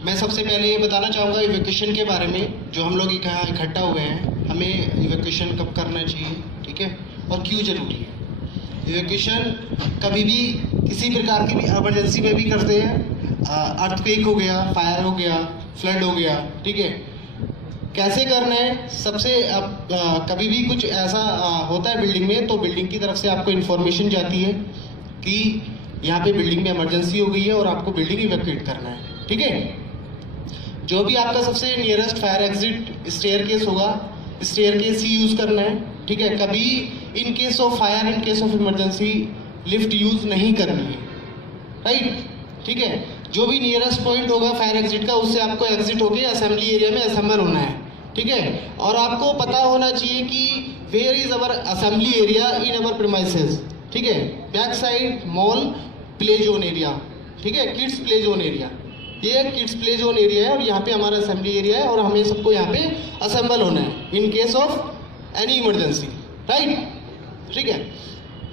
मैं सबसे पहले ये बताना चाहूँगा इवैक्यूएशन के बारे में। जो हम लोग यहाँ इकट्ठा हुए हैं, हमें इवैक्यूएशन कब करना चाहिए, ठीक है, और क्यों जरूरी है। इवैक्यूएशन कभी भी किसी प्रकार की भी इमरजेंसी में भी करते हैं। अर्थक्वेक हो गया, फायर हो गया, फ्लड हो गया, ठीक है। कैसे करना है, सबसे कभी भी कुछ ऐसा होता है बिल्डिंग में, तो बिल्डिंग की तरफ से आपको इन्फॉर्मेशन जाती है कि यहाँ पे बिल्डिंग में इमरजेंसी हो गई है और आपको बिल्डिंग इवैक्यूएट करना है, ठीक है। जो भी आपका सबसे नियरेस्ट फायर एग्जिट स्टेयरकेस होगा, स्टेयरकेस ही यूज करना है, ठीक है। कभी in case of fire, in case of emergency lift use नहीं करनी है, राइट, ठीक है। जो भी नियरेस्ट पॉइंट होगा फायर एग्जिट का, उससे आपको एग्जिट होके असेंबली एरिया में असेंबल होना है, ठीक है। और आपको पता होना चाहिए कि where is our assembly area in our premises, ठीक है। Back side mall play zone area, ठीक है, किड्स प्ले जोन एरिया, ये किड्स प्ले जोन एरिया है और यहाँ पे हमारा असेंबली एरिया है और हमें सबको यहाँ पे असेंबल होना है in case of any emergency, right, ठीक है।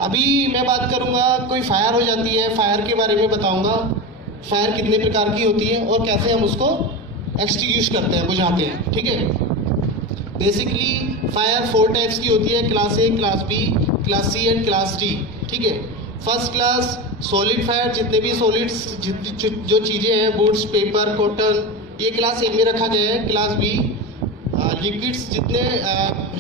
अभी मैं बात करूँगा, कोई फायर हो जाती है, फायर के बारे में बताऊँगा। फायर कितने प्रकार की होती है और कैसे हम उसको एक्सटिंग्विश करते हैं, बुझाते हैं, ठीक है। बेसिकली फायर 4 टाइप्स की होती है, class A, class B, class C and class D, ठीक है। फर्स्ट क्लास सॉलिड फायर, जितने भी सॉलिड्स जो चीज़ें हैं, वुड्स, पेपर, कॉटन, ये क्लास ए में रखा गया है। क्लास बी लिक्विड्स, जितने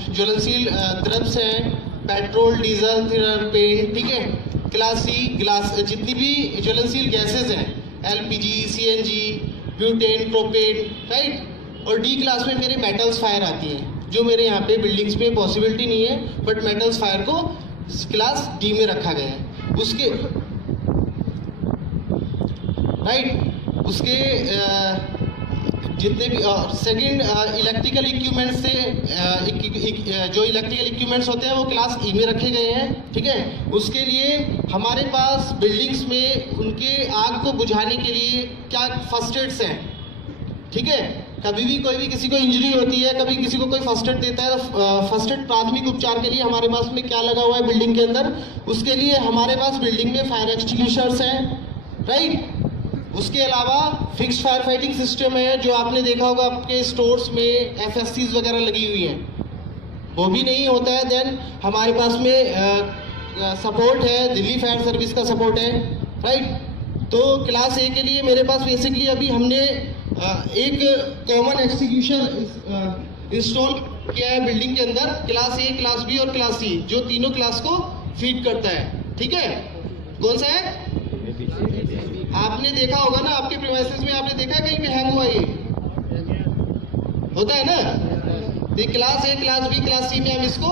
ज्वलनशील द्रव्य हैं, पेट्रोल, डीजल, पेंट, ठीक है। क्लास सी ग्लास, जितनी भी ज्वलनशील गैसेज हैं, LPG, CNG, butane, propane, right. और डी क्लास में मेरे मेटल्स फायर आती हैं, जो मेरे यहाँ पे बिल्डिंग्स में पॉसिबिलिटी नहीं है, बट मेटल्स फायर को क्लास डी में रखा गया है। उसके राइट, उसके जितने भी सेकंड इलेक्ट्रिकल इक्विपमेंट से जो इलेक्ट्रिकल इक्विपमेंट्स होते हैं वो क्लास ई में रखे गए हैं, ठीक है। उसके लिए हमारे पास बिल्डिंग्स में उनके आग को बुझाने के लिए क्या फर्स्ट एड्स हैं, ठीक है। कभी भी कोई भी किसी को इंजरी होती है, कभी किसी को कोई फर्स्ट एड देता है, तो फर्स्ट एड प्राथमिक उपचार के लिए हमारे पास में क्या लगा हुआ है बिल्डिंग के अंदर, उसके लिए हमारे पास बिल्डिंग में फायर एक्सटिंग्विशर्स हैं, राइट। उसके अलावा फिक्स्ड फायर फाइटिंग सिस्टम है, जो आपने देखा होगा आपके स्टोर्स में एफएससीज वगैरह लगी हुई हैं, वो भी नहीं होता है। देन हमारे पास में सपोर्ट है, दिल्ली फायर सर्विस का सपोर्ट है, राइट। तो क्लास ए के लिए मेरे पास बेसिकली अभी हमने एक कॉमन एक्सटिंग्विशर इंस्टॉल किया है बिल्डिंग के अंदर, क्लास ए, क्लास बी और क्लास सी, जो तीनों क्लास को फीड करता है, ठीक है। कौन सा है, आपने देखा होगा ना, आपके प्रीमाइसेस में आपने देखा कहीं पे हैंग हुआ, ये होता है ना। तो class A, class B, class C में हम इसको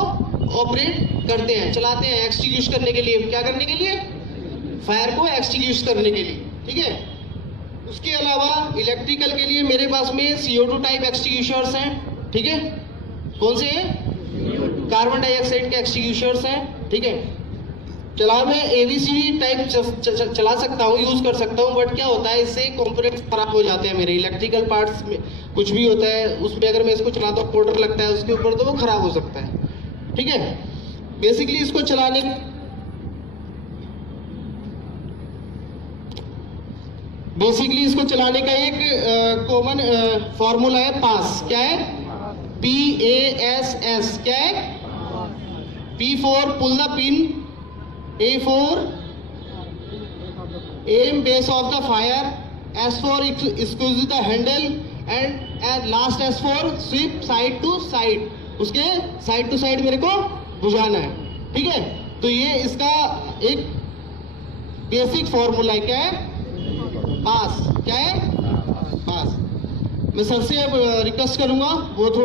ऑपरेट करते हैं, चलाते हैं एक्सटिंग्विश करने के लिए। क्या करने के लिए, फायर को एक्सटिंग्विश करने के लिए, ठीक है। उसके अलावा इलेक्ट्रिकल के लिए मेरे पास में CO2 टाइप एक्सटिंग्विशर्स हैं, ठीक है। कौन से हैं, कार्बन डाइऑक्साइड के एक्सटिंग्विशर्स हैं, ठीक है। चला मैं ABCD टाइप चला सकता हूँ, यूज कर सकता हूँ, बट क्या होता है, इससे कंपोनेंट्स खराब हो जाते हैं मेरे इलेक्ट्रिकल पार्ट्स में। कुछ भी होता है उसमें, अगर मैं इसको चलाता हूँ, पाउडर लगता है उसके ऊपर, तो वो खराब हो सकता है, ठीक है। बेसिकली इसको चलाने का एक कॉमन फॉर्मूला है, पास। क्या है, PASS, क्या है, P for pull the pin, A for aim base of the fire, S for squeeze the handle, and last S for sweep side to side। उसके साइड टू साइड मेरे को बुझाना है, ठीक है। तो ये इसका एक बेसिक फॉर्मूला है, क्या है, पास। क्या है, पास। मैं सर से अब रिक्वेस्ट करूंगा वो थोड़ा